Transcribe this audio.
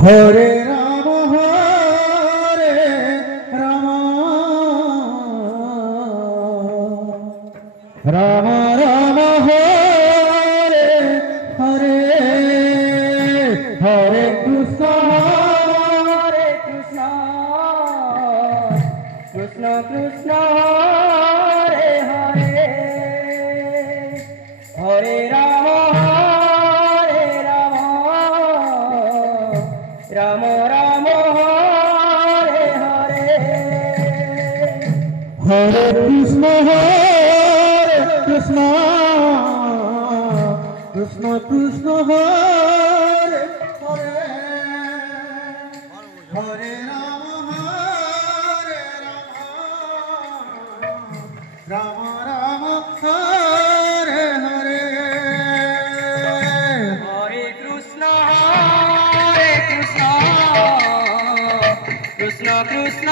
Hare Ram Ram Ram Ram Hare Hare Hare Krishna Krishna Krishna Hare Hare Hare Ram Ram Ram Hare Hare Hare Krishna Krishna Krishna Krishna Hare Hare Hare Ram Ram Ram Hare Hare Hare Krishna Krishna Krishna